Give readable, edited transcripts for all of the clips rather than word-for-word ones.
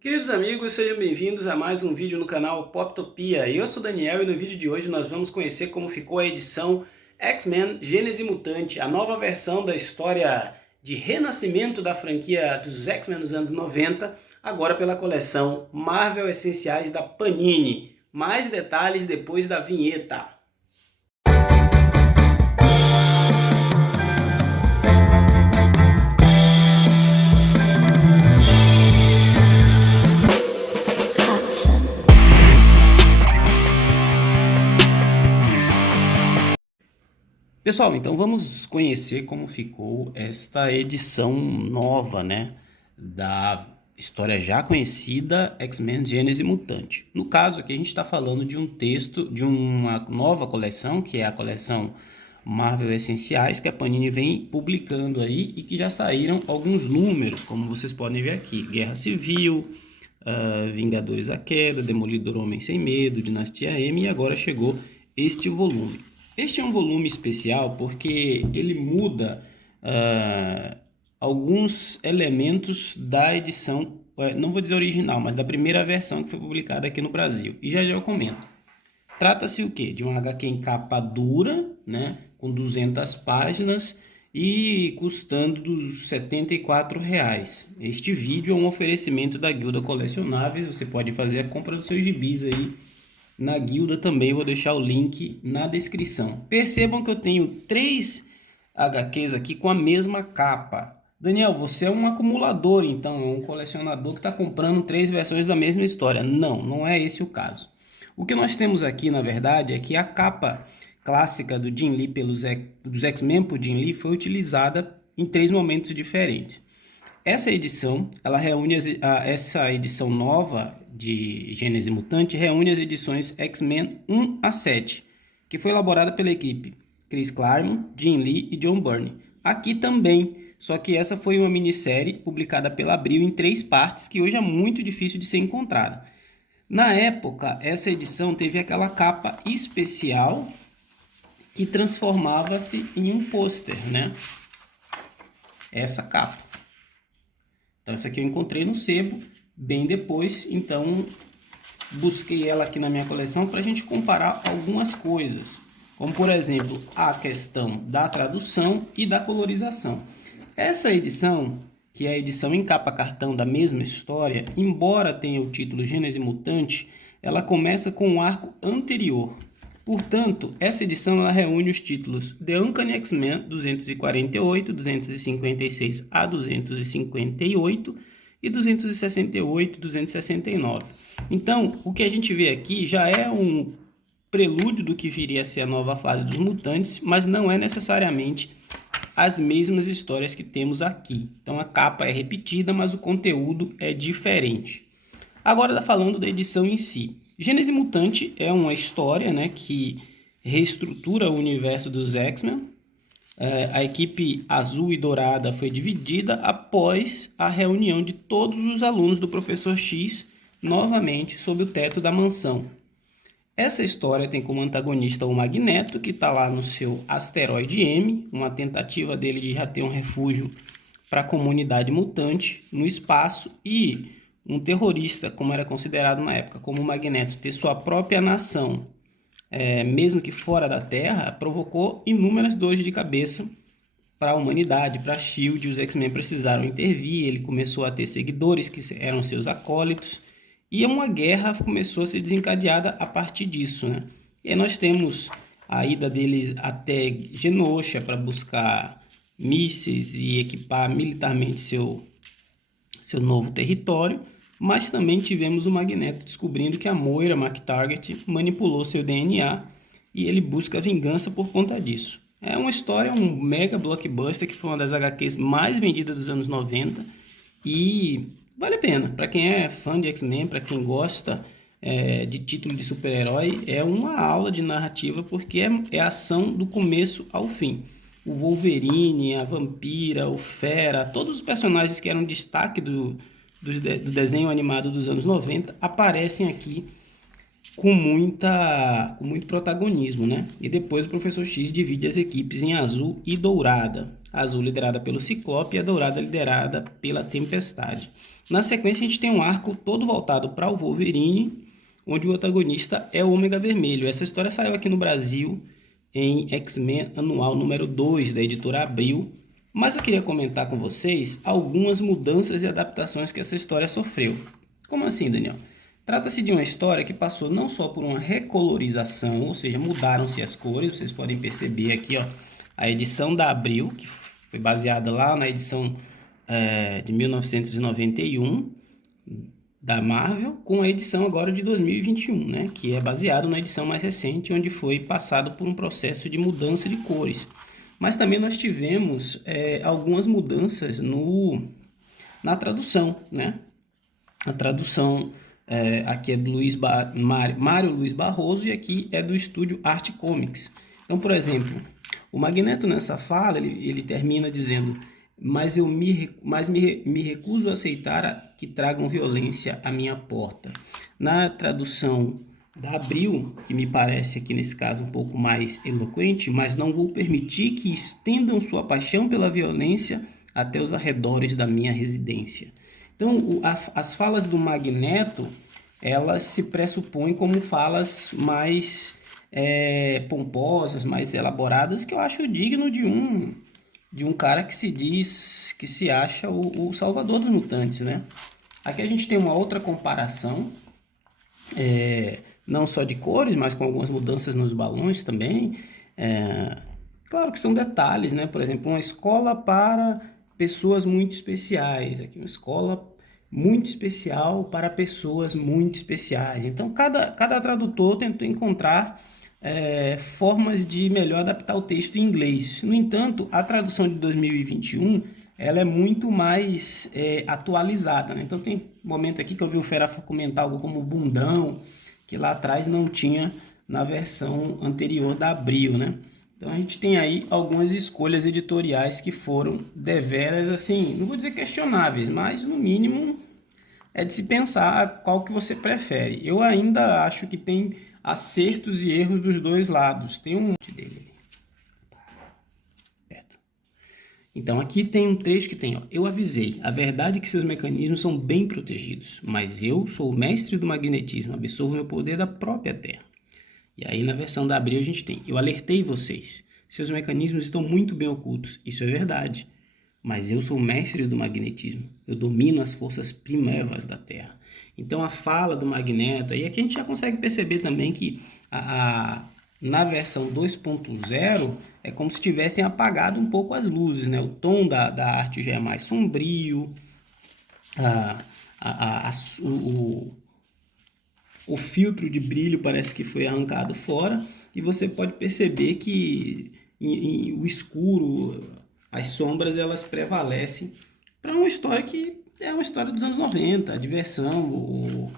Queridos amigos, sejam bem-vindos a mais um vídeo no canal Poptopia. Eu sou o Daniel e no vídeo de hoje nós vamos conhecer como ficou a edição X-Men Gênese Mutante, a nova versão da história de renascimento da franquia dos X-Men nos anos 90, agora pela coleção Marvel Essenciais da Panini. Mais detalhes depois da vinheta. Pessoal, então vamos conhecer como ficou esta edição nova, né, da história já conhecida X-Men Gênese Mutante. No caso aqui a gente está falando de um texto de uma nova coleção, que é a coleção Marvel Essenciais, que a Panini vem publicando aí e que já saíram alguns números, como vocês podem ver aqui: Guerra Civil, Vingadores à Queda, Demolidor Homem Sem Medo, Dinastia M, e agora chegou este volume. Este é um volume especial porque ele muda alguns elementos da edição, não vou dizer original, mas da primeira versão que foi publicada aqui no Brasil. E já eu comento. Trata-se o quê? De uma HQ em capa dura, né, com 200 páginas e custando dos R$ 74. Este vídeo é um oferecimento da Guilda Colecionáveis. Você pode fazer a compra dos seus gibis aí na guilda também, vou deixar o link na descrição. Percebam que eu tenho 3 HQs aqui com a mesma capa. Daniel, você é um acumulador, então, é um colecionador que está comprando 3 versões da mesma história. Não, não é esse o caso. O que nós temos aqui, na verdade, é que a capa clássica do Jim Lee dos X-Men por Jim Lee foi utilizada em 3 momentos diferentes. Essa edição, ela reúne essa edição nova de Gênese Mutante reúne as edições X-Men 1 a 7, que foi elaborada pela equipe Chris Claremont, Jim Lee e John Byrne. Aqui também, só que essa foi uma minissérie publicada pela Abril em 3 partes, que hoje é muito difícil de ser encontrada. Na época, essa edição teve aquela capa especial que transformava-se em um pôster, né? Essa capa. Então, essa aqui eu encontrei no sebo bem depois, então busquei ela aqui na minha coleção para a gente comparar algumas coisas, como por exemplo a questão da tradução e da colorização. Essa edição, que é a edição em capa cartão da mesma história, embora tenha o título Gênese Mutante, ela começa com um arco anterior. Portanto, essa edição ela reúne os títulos The Uncanny X-Men 248, 256 a 258 e 268, 269. Então, o que a gente vê aqui já é um prelúdio do que viria a ser a nova fase dos mutantes, mas não é necessariamente as mesmas histórias que temos aqui. Então, a capa é repetida, mas o conteúdo é diferente. Agora, falando da edição em si. Gênese Mutante é uma história, né, que reestrutura o universo dos X-Men. A equipe azul e dourada foi dividida após a reunião de todos os alunos do Professor X novamente sob o teto da mansão. Essa história tem como antagonista o Magneto, que está lá no seu asteroide M, uma tentativa dele de já ter um refúgio para a comunidade mutante no espaço, e um terrorista, como era considerado na época, como o Magneto ter sua própria nação, mesmo que fora da Terra, provocou inúmeras dores de cabeça para a humanidade, para a S.H.I.E.L.D. Os X-Men precisaram intervir, ele começou a ter seguidores que eram seus acólitos, e uma guerra começou a ser desencadeada a partir disso, né? E aí nós temos a ida deles até Genosha para buscar mísseis e equipar militarmente seu novo território, mas também tivemos o Magneto descobrindo que a Moira McTaggart manipulou seu DNA e ele busca vingança por conta disso. É uma história, um mega blockbuster que foi uma das HQs mais vendidas dos anos 90 e vale a pena. Para quem é fã de X-Men, para quem gosta de título de super-herói, é uma aula de narrativa porque é ação do começo ao fim. O Wolverine, a Vampira, o Fera, todos os personagens que eram destaque do desenho animado dos anos 90 aparecem aqui com muito protagonismo, né? E depois o Professor X divide as equipes em azul e dourada. A azul liderada pelo Ciclope e a dourada liderada pela Tempestade. Na sequência, a gente tem um arco todo voltado para o Wolverine, onde o antagonista é o Ômega Vermelho. Essa história saiu aqui no Brasil em X-Men Anual número 2, da editora Abril. Mas eu queria comentar com vocês algumas mudanças e adaptações que essa história sofreu. Como assim, Daniel? Trata-se de uma história que passou não só por uma recolorização, ou seja, mudaram-se as cores. Vocês podem perceber aqui, ó, a edição da Abril, que foi baseada lá na edição de 1991 da Marvel, com a edição agora de 2021, né, que é baseado na edição mais recente, onde foi passado por um processo de mudança de cores. Mas também nós tivemos algumas mudanças na tradução, né? A tradução aqui é do Mário Luiz Barroso e aqui é do estúdio Arte Comics. Então, por exemplo, o Magneto nessa fala, ele termina dizendo: mas me recuso a aceitar que tragam violência à minha porta. Na tradução da Abril, que me parece aqui nesse caso um pouco mais eloquente: mas não vou permitir que estendam sua paixão pela violência até os arredores da minha residência. Então, as falas do Magneto, elas se pressupõem como falas mais pomposas, mais elaboradas, que eu acho digno de um cara que se acha o salvador dos mutantes, né? Aqui a gente tem uma outra comparação, não só de cores, mas com algumas mudanças nos balões também. Claro que são detalhes, né? Por exemplo, uma escola para pessoas muito especiais. Aqui uma escola muito especial para pessoas muito especiais. Então, cada tradutor tentou encontrar formas de melhor adaptar o texto em inglês. No entanto, a tradução de 2021 ela é muito mais atualizada, né? Então tem momento aqui que eu vi o Fera comentar algo como bundão, que lá atrás não tinha na versão anterior da Abril, né? Então a gente tem aí algumas escolhas editoriais que foram deveras, assim, não vou dizer questionáveis, mas no mínimo é de se pensar qual que você prefere. Eu ainda acho que tem acertos e erros dos dois lados. Tem um monte dele. Então aqui tem um trecho que tem, ó: eu avisei, a verdade é que seus mecanismos são bem protegidos, mas eu sou o mestre do magnetismo, absorvo meu poder da própria Terra. E aí na versão da Abril a gente tem: eu alertei vocês, seus mecanismos estão muito bem ocultos, isso é verdade, mas eu sou o mestre do magnetismo, eu domino as forças primevas da Terra. Então a fala do Magneto, aí aqui a gente já consegue perceber também que na versão 2.0 é como se tivessem apagado um pouco as luzes, né? O tom da arte já é mais sombrio, o filtro de brilho parece que foi arrancado fora, e você pode perceber que o escuro, as sombras, elas prevalecem para uma história que é uma história dos anos 90, a diversão,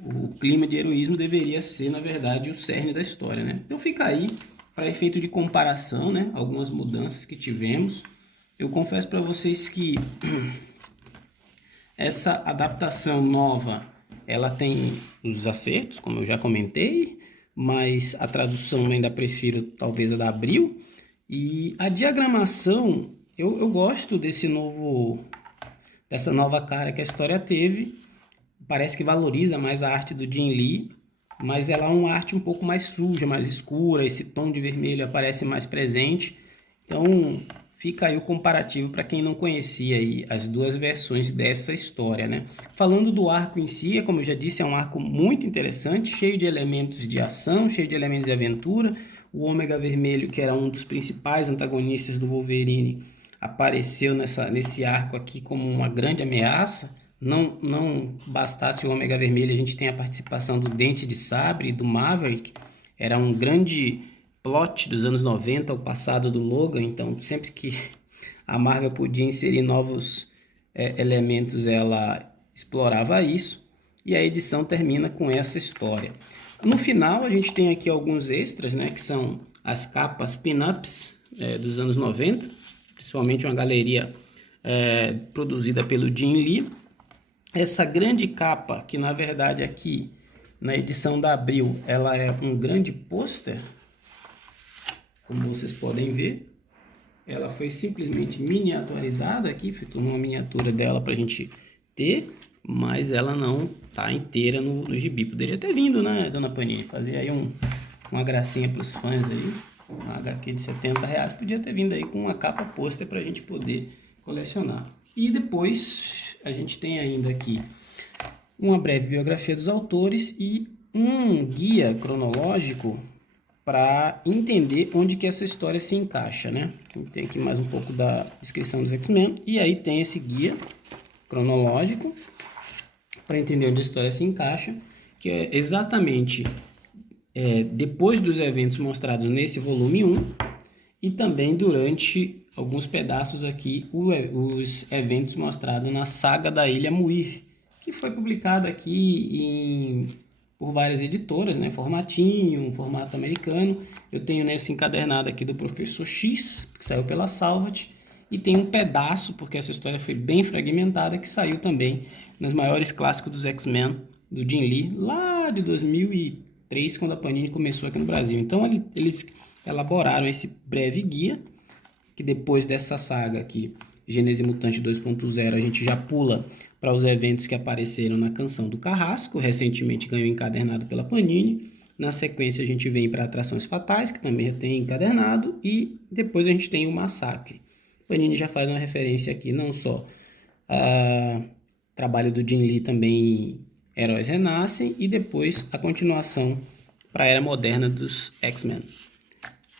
o clima de heroísmo deveria ser, na verdade, o cerne da história, né? Então fica aí, para efeito de comparação, né, algumas mudanças que tivemos. Eu confesso para vocês que essa adaptação nova, ela tem os acertos, como eu já comentei, mas a tradução eu ainda prefiro talvez a da Abril. E a diagramação, eu gosto dessa nova cara que a história teve. Parece que valoriza mais a arte do Jim Lee, mas ela é uma arte um pouco mais suja, mais escura, esse tom de vermelho aparece mais presente. Então fica aí o comparativo para quem não conhecia aí as duas versões dessa história, né? Falando do arco em si, como eu já disse, é um arco muito interessante, cheio de elementos de ação, cheio de elementos de aventura. O Ômega Vermelho, que era um dos principais antagonistas do Wolverine, apareceu nesse arco aqui como uma grande ameaça. Não bastasse o Ômega Vermelho, a gente tem a participação do Dente de Sabre, do Maverick. Era um grande plot dos anos 90, o passado do Logan. Então sempre que a Marvel podia inserir novos elementos, ela explorava isso. E a edição termina com essa história. No final a gente tem aqui alguns extras, né, que são as capas pin-ups dos anos 90, principalmente uma galeria produzida pelo Jim Lee. Essa grande capa, que na verdade aqui na edição da Abril, ela é um grande pôster, como vocês podem ver. Ela foi simplesmente miniaturizada aqui, feito uma miniatura dela para a gente ter, mas ela não tá inteira no gibi. Poderia ter vindo, né, dona Panini? Fazer aí uma gracinha para os fãs aí. Uma HQ de R$70 podia ter vindo aí com uma capa pôster para a gente poder colecionar. E depois a gente tem ainda aqui uma breve biografia dos autores e um guia cronológico para entender onde que essa história se encaixa, né? Tem aqui mais um pouco da descrição dos X-Men e aí tem esse guia cronológico para entender onde a história se encaixa, que é exatamente depois dos eventos mostrados nesse volume 1 e também durante alguns pedaços aqui os eventos mostrados na saga da Ilha Muir, que foi publicada aqui por várias editoras, né? Formatinho, um formato americano. Eu tenho nesse encadernado aqui do Professor X, que saiu pela Salvat, e tem um pedaço, porque essa história foi bem fragmentada, que saiu também nos maiores clássicos dos X-Men, do Jim Lee, lá de 2003, quando a Panini começou aqui no Brasil. Então eles elaboraram esse breve guia, que depois dessa saga aqui, Gênese Mutante 2.0, a gente já pula para os eventos que apareceram na Canção do Carrasco, recentemente ganhou encadernado pela Panini. Na sequência a gente vem para Atrações Fatais, que também tem encadernado, e depois a gente tem o Massacre. Panini já faz uma referência aqui não só a trabalho do Jim Lee também Heróis Renascem, e depois a continuação para a Era Moderna dos X-Men.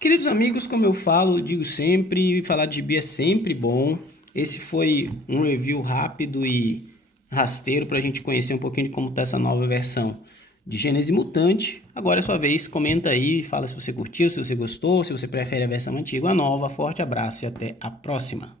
Queridos amigos, como eu falo, digo sempre, falar de gibi é sempre bom. Esse foi um review rápido e rasteiro para a gente conhecer um pouquinho de como está essa nova versão de Gênese Mutante. Agora é sua vez, comenta aí, fala se você curtiu, se você gostou, se você prefere a versão antiga ou a nova. Forte abraço e até a próxima!